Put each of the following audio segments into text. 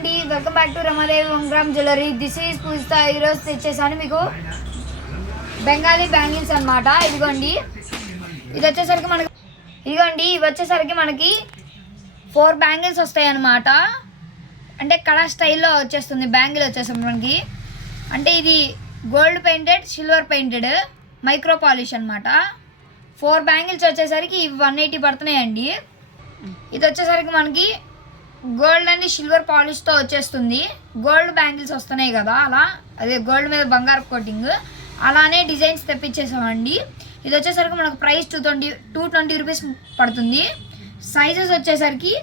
అండి, welcome back to Ramadevi one gram jewellery. This is Poojitha. ఈరోజు తెచ్చేసాను మీకు బెంగాలీ బ్యాంగిల్స్ అనమాట. ఇదిగోండి, ఇది వచ్చేసరికి మనకి 4 బ్యాంగిల్స్ వస్తాయి అన్నమాట. అంటే కడా స్టైల్లో వచ్చేస్తుంది బ్యాంగిల్ వచ్చేసరికి మనకి. అంటే ఇది gold painted, silver painted, micro polish అనమాట. 4 బ్యాంగిల్స్ వచ్చేసరికి 180 పడుతున్నాయండి. ఇది వచ్చేసరికి మనకి గోల్డ్ అండ్ సిల్వర్ పాలిష్తో వచ్చేస్తుంది. గోల్డ్ బ్యాంగిల్స్ వస్తున్నాయి కదా, అలా అదే గోల్డ్ మీద బంగారు కోటింగ్, అలానే డిజైన్స్ తెప్పించేసామండి. ఇది వచ్చేసరికి మనకు ప్రైస్ 220 రూపీస్ పడుతుంది. సైజెస్ వచ్చేసరికి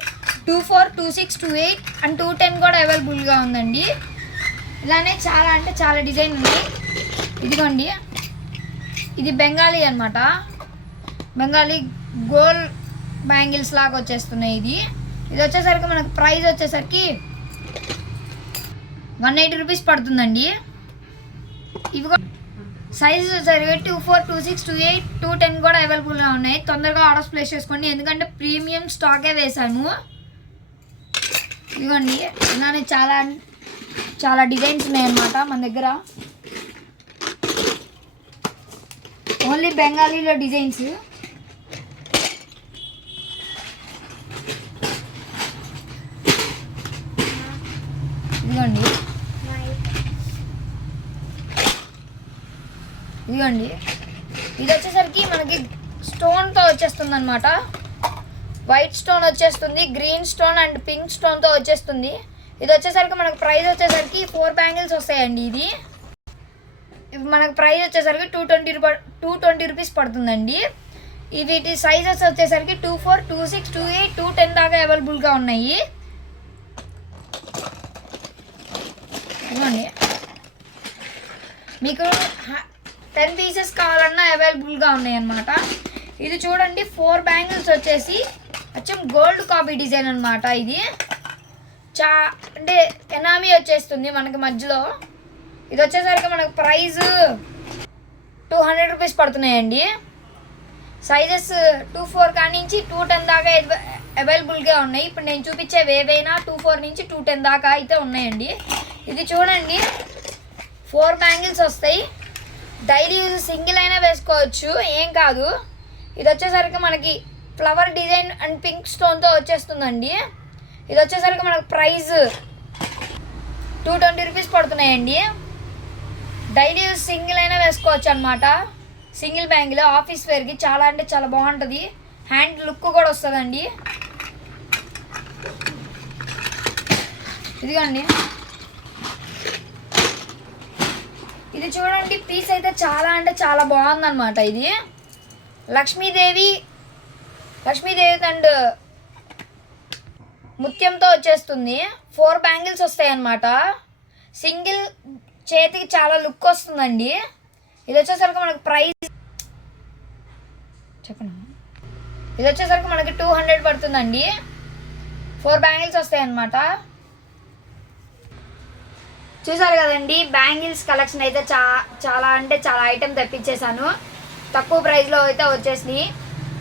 24, 26, 28 అండ్ 210 కూడా అవైలబుల్గా ఉందండి. ఇలానే చాలా అంటే చాలా డిజైన్ ఉంది. ఇదిగోండి, ఇది బెంగాలీ అనమాట. బెంగాలీ గోల్డ్ బ్యాంగిల్స్ లాగా వచ్చేస్తున్నాయి. ఇది వచ్చేసరికి మనకు ప్రైస్ వచ్చేసరికి 180 రూపీస్ పడుతుందండి. ఇవి సైజెస్ వచ్చేసరికి 24, 26, 28, 210 కూడా అవైలబుల్గా ఉన్నాయి. తొందరగా ఆర్డర్స్ ప్లేస్ చేసుకోండి, ఎందుకంటే ప్రీమియం స్టాకే వేసాను. ఇదిగోండి, ఇలానే చాలా చాలా డిజైన్స్ ఉన్నాయన్నమాట మన దగ్గర. ఓన్లీ బెంగాలీలో డిజైన్స్. ఇదిగోండి, ఇది వచ్చేసరికి మనకి స్టోన్తో వచ్చేస్తుంది అనమాట. వైట్ స్టోన్ వచ్చేస్తుంది, గ్రీన్ స్టోన్ అండ్ పింక్ స్టోన్తో వచ్చేస్తుంది. ఇది వచ్చేసరికి మనకు ప్రైస్ వచ్చేసరికి 4 బ్యాంగిల్స్ వస్తాయండి. ఇది మనకు ప్రైస్ వచ్చేసరికి 220 రూపీస్ పడుతుందండి. వీటి సైజెస్ వచ్చేసరికి 24, 26, 28, 210 దాకా అవైలబుల్గా ఉన్నాయి. ఇదిగోండి, మీకు 10 పీసెస్ కావాలన్నా అవైలబుల్గా ఉన్నాయి అన్నమాట. ఇది చూడండి, 4 బ్యాంగిల్స్ వచ్చేసి అచ్చం గోల్డ్ కాపీ డిజైన్ అనమాట. ఇది అంటే ఎనామీ వచ్చేస్తుంది మనకి మధ్యలో. ఇది వచ్చేసరికి మనకు ప్రైస్ 200 రూపీస్ పడుతున్నాయండి. సైజెస్ 24 కానించి 210 దాకా అవైలబుల్గా ఉన్నాయి. ఇప్పుడు నేను చూపించేవి ఏవైనా 24 నుంచి 210 దాకా అయితే ఉన్నాయండి. ఇది చూడండి, 4 బ్యాంగిల్స్ వస్తాయి. డైలీ యూజ్ సింగిల్ అయినా వేసుకోవచ్చు, ఏం కాదు. ఇది వచ్చేసరికి మనకి ఫ్లవర్ డిజైన్ అండ్ పింక్ స్టోన్తో వచ్చేస్తుందండి. ఇది వచ్చేసరికి మనకు ప్రైస్ 220 రూపీస్ పడుతున్నాయండి. డైలీ యూజ్ సింగిల్ అయినా వేసుకోవచ్చు అనమాట. సింగిల్ బ్యాంగిల్ ఆఫీస్ వేర్కి చాలా అంటే చాలా బాగుంటుంది. హ్యాండ్ లుక్ కూడా వస్తుందండి. ఇదిగోండి, ఇది చూడండి, పీస్ అయితే చాలా అంటే చాలా బాగుందన్నమాట. ఇది లక్ష్మీదేవి అండ్ ముత్యంతో వచ్చేస్తుంది. 4 బ్యాంగిల్స్ వస్తాయి అన్నమాట. సింగిల్ చేతికి చాలా లుక్ వస్తుందండి. ఇది వచ్చేసరికి మనకు ప్రైస్ చెప్పండి. ఇది వచ్చేసరికి మనకి 200 పడుతుందండి. 4 బ్యాంగిల్స్ వస్తాయి అన్నమాట. చూసారు కదండి, బ్యాంగిల్స్ కలెక్షన్ అయితే చాలా అంటే చాలా ఐటెం తెప్పించేశాను. తక్కువ ప్రైస్లో అయితే వచ్చేసినాయి.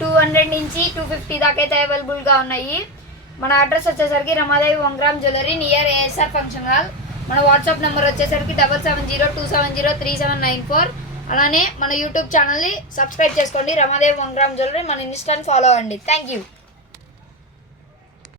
200 నుంచి 250 దాకా అయితే అవైలబుల్గా ఉన్నాయి. మన అడ్రస్ వచ్చేసరికి Ramadevi one gram jewellery near ASR function hall. మన వాట్సాప్ నెంబర్ వచ్చేసరికి 7702703794. అలానే మన యూట్యూబ్ ఛానల్ని సబ్స్క్రైబ్ చేసుకోండి, రమాదేవి వంగ్రామ్ జ్యువెలరీ. మన ఇన్స్టాని ఫాలో అవ్వండి. Thank you.